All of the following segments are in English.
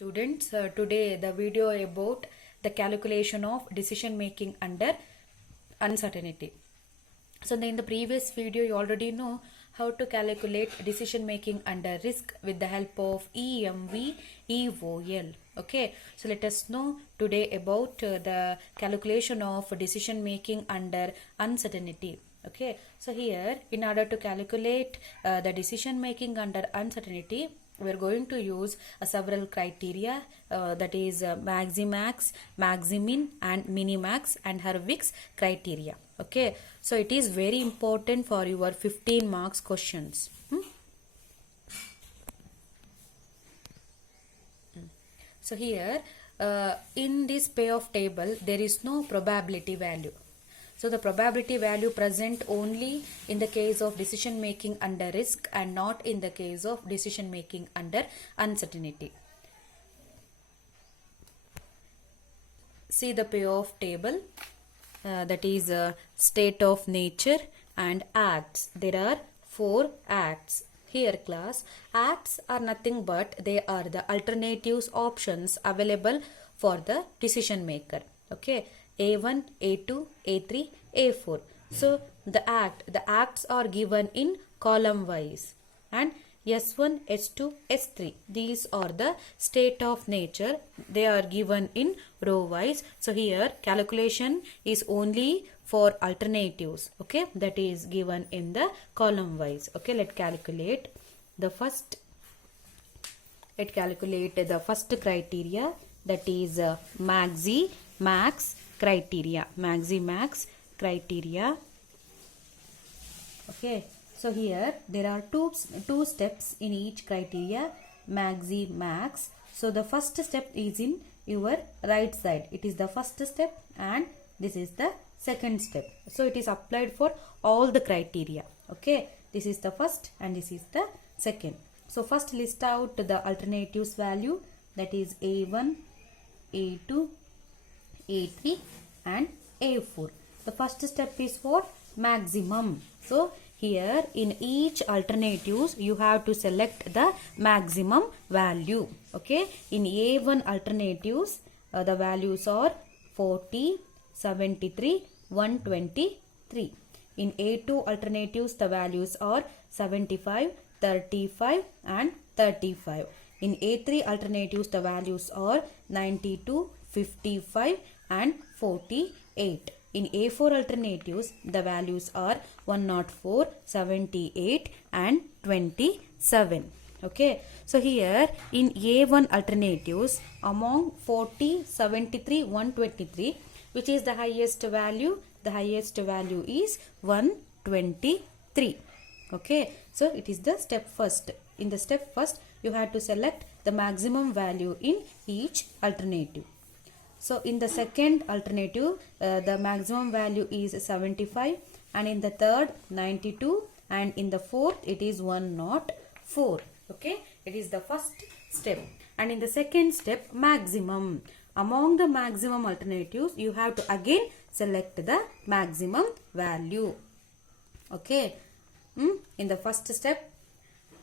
Students, today the video about the calculation of decision making under uncertainty. So in the previous video you already know how to calculate decision making under risk with the help of EMV EOL. Okay, so let us know today about the calculation of decision making under uncertainty. Okay, so here in order to calculate the decision making under uncertainty, we are going to use several criteria, that is Maximax, Maximin and Minimax and Hurwitz criteria. Okay, so it is very important for your 15 marks questions. So here in this payoff table there is no probability value. So the probability value present only in the case of decision making under risk and not in the case of decision making under uncertainty. See the payoff table, that is state of nature and acts. There are 4 acts. Here class, acts are nothing but they are the alternatives options available for the decision maker. Okay, A1, A2, A3, A4. So the acts are given in column wise, and S1, S2, S3. These are the state of nature. They are given in row wise. So here calculation is only for alternatives. Okay, that is given in the column wise. Okay, let's calculate the first. Let's calculate the first criteria, that is Maximax criteria. Maximax criteria. Okay, so here there are two steps in each criteria. Maximax. So the first step is in your right side. It is the first step and this is the second step. So it is applied for all the criteria. Okay, this is the first and this is the second. So first list out the alternatives value, that is A1, A2, A3 and A4. The first step is for maximum. So here in each alternatives you have to select the maximum value. Okay, in A1 alternatives the values are 40, 73, 123. In A2 alternatives the values are 75, 35 and 35. In A3 alternatives the values are 92, 55 and 48. In A4 alternatives the values are 104, 78 and 27. Okay, so here in A1 alternatives, among 40, 73, 123, which is the highest value? The highest value is 123. Okay, so it is the step first. In the step first you have to select the maximum value in each alternative. So in the second alternative the maximum value is 75, and in the third 92, and in the fourth it is 104. Okay, it is the first step. And in the second step, maximum. Among the maximum alternatives you have to again select the maximum value. Okay, in the first step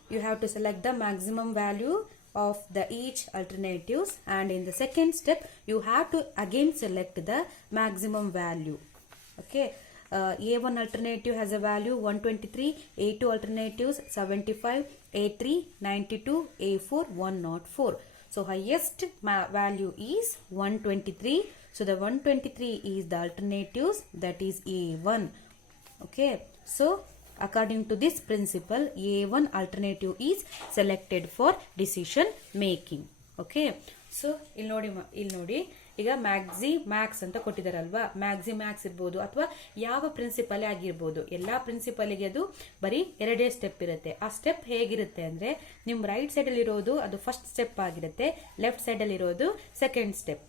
you have to select the maximum value of the each alternatives, and in the second step you have to again select the maximum value. Okay, A1 alternative has a value 123, A2 alternatives 75, A3 92, A4 104. So highest value is 123. So the 123 is the alternatives, that is A1. Okay, so according to this principle A1 alternative is selected for decision making. Okay, so ಇಲ್ಲಿ ನೋಡಿ ಈಗ Max ಅಂತ ಕೊಟ್ಟಿದಾರಲ್ವಾ, Max ಇರ್ಬೋದು ಅಥವಾ ಯಾವ principal ಆಗಿರ್ಬೋದು, ಎಲ್ಲಾ ಪ್ರಿನ್ಸಿಪಲ್ಗೆ ಅದು ಬರೀ 2 ಸ್ಟೆಪ್ ಇರುತ್ತೆ. ಆ ಸ್ಟೆಪ್ ಹೇಗಿರುತ್ತೆ ಅಂದ್ರೆ ನಿಮ್ ರೈಟ್ ಸೈಡ್ ಅಲ್ಲಿ ಇರೋದು ಅದು ಫಸ್ಟ್ ಸ್ಟೆಪ್ ಆಗಿರುತ್ತೆ, ಲೆಫ್ಟ್ ಸೈಡ್ ಅಲ್ಲಿ ಇರೋದು ಸೆಕೆಂಡ್ ಸ್ಟೆಪ್.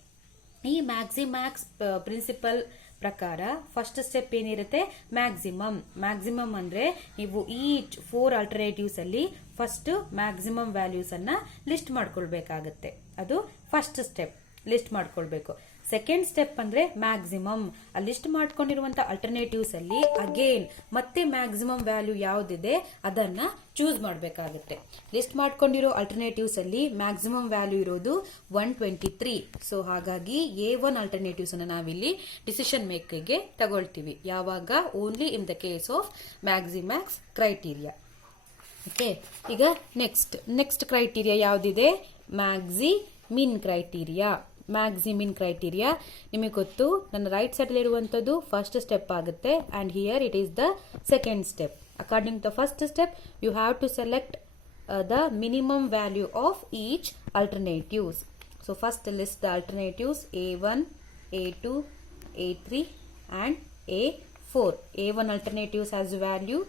ಈ ಮ್ಯಾಕ್ಸ್ ಪ್ರಿನ್ಸಿಪಲ್ ಪ್ರಕಾರ ಫಸ್ಟ್ ಸ್ಟೆಪ್ ಏನಿರುತ್ತೆ? ಮ್ಯಾಕ್ಸಿಮಮ್ ಅಂದ್ರೆ ನೀವು ಈಚ್ 4 ಆಲ್ಟರ್ನೇಟಿವ್ಸ್ ಅಲ್ಲಿ ಫಸ್ಟ್ ಮ್ಯಾಕ್ಸಿಮಮ್ ವ್ಯಾಲ್ಯೂಸ್ ಅನ್ನ ಲಿಸ್ಟ್ ಮಾಡ್ಕೊಳ್ಬೇಕಾಗತ್ತೆ. ಅದು ಫಸ್ಟ್ ಸ್ಟೆಪ್, ಲಿಸ್ಟ್ ಮಾಡ್ಕೊಳ್ಬೇಕು. ಸೆಕೆಂಡ್ ಸ್ಟೆಪ್ ಅಂದ್ರೆ ಮ್ಯಾಕ್ಸಿಮಮ್. ಆ ಲಿಸ್ಟ್ ಮಾಡ್ಕೊಂಡಿರುವಂತ ಅಲ್ಟರ್ನೇಟಿವ್ಸ್ ಅಲ್ಲಿ ಅಗೇನ್ ಮತ್ತೆ ಮ್ಯಾಕ್ಸಿಮಮ್ ವ್ಯಾಲ್ಯೂ ಯಾವ್ದಿದೆ ಅದನ್ನ ಚೂಸ್ ಮಾಡಬೇಕಾಗುತ್ತೆ. ಲಿಸ್ಟ್ ಮಾಡ್ಕೊಂಡಿರೋ ಅಲ್ಟರ್ನೇಟಿವ್ಸ್ ಅಲ್ಲಿ ಮ್ಯಾಕ್ಸಿಮಮ್ ವ್ಯಾಲ್ಯೂ ಇರೋದು 123. ಸೊ ಹಾಗಾಗಿ A1 ಅಲ್ಟರ್ನೇಟಿವ್ಸ್ ಅನ್ನ ನಾವಿಲ್ಲಿ ಡಿಸಿಷನ್ ಮೇಕಿಂಗ್ಗೆ ತಗೊಳ್ತೀವಿ. ಯಾವಾಗ? Only in the case of maximax criteria. Okay, ಈಗ ನೆಕ್ಸ್ಟ್ ಕ್ರೈಟೀರಿಯಾ ಯಾವ್ದಿದೆ? Maximin criteria. Maximin criteria ನಿಮಗೆ ಗೊತ್ತು, ನನ್ನ ರೈಟ್ ಸೈಡ್ ಇರುವಂತದ್ದು ಫಸ್ಟ್ ಸ್ಟೆಪ್ ಆಗುತ್ತೆ and here it is the second step. According to the first step you have to select the minimum value of each alternatives. So first list the alternatives A1, A2, A3 and A4. A1 alternatives has value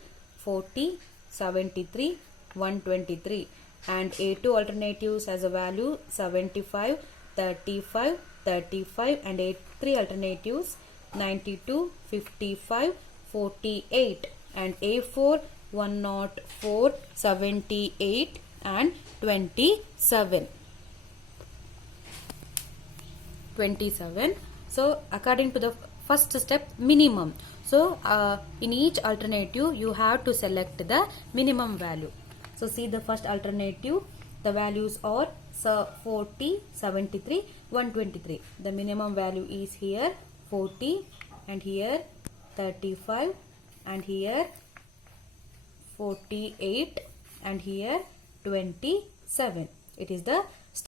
40, 73, 123 and A2 alternatives has a value 75, 35, 35 and A3 alternatives 92, 55, 48 and A4 104, 78 and 27. So according to the first step, minimum. So in each alternative you have to select the minimum value. So see the first alternative, the values are 40, 73, 123. The minimum value is here 40 and here 35 and here 48 and here 27. It is the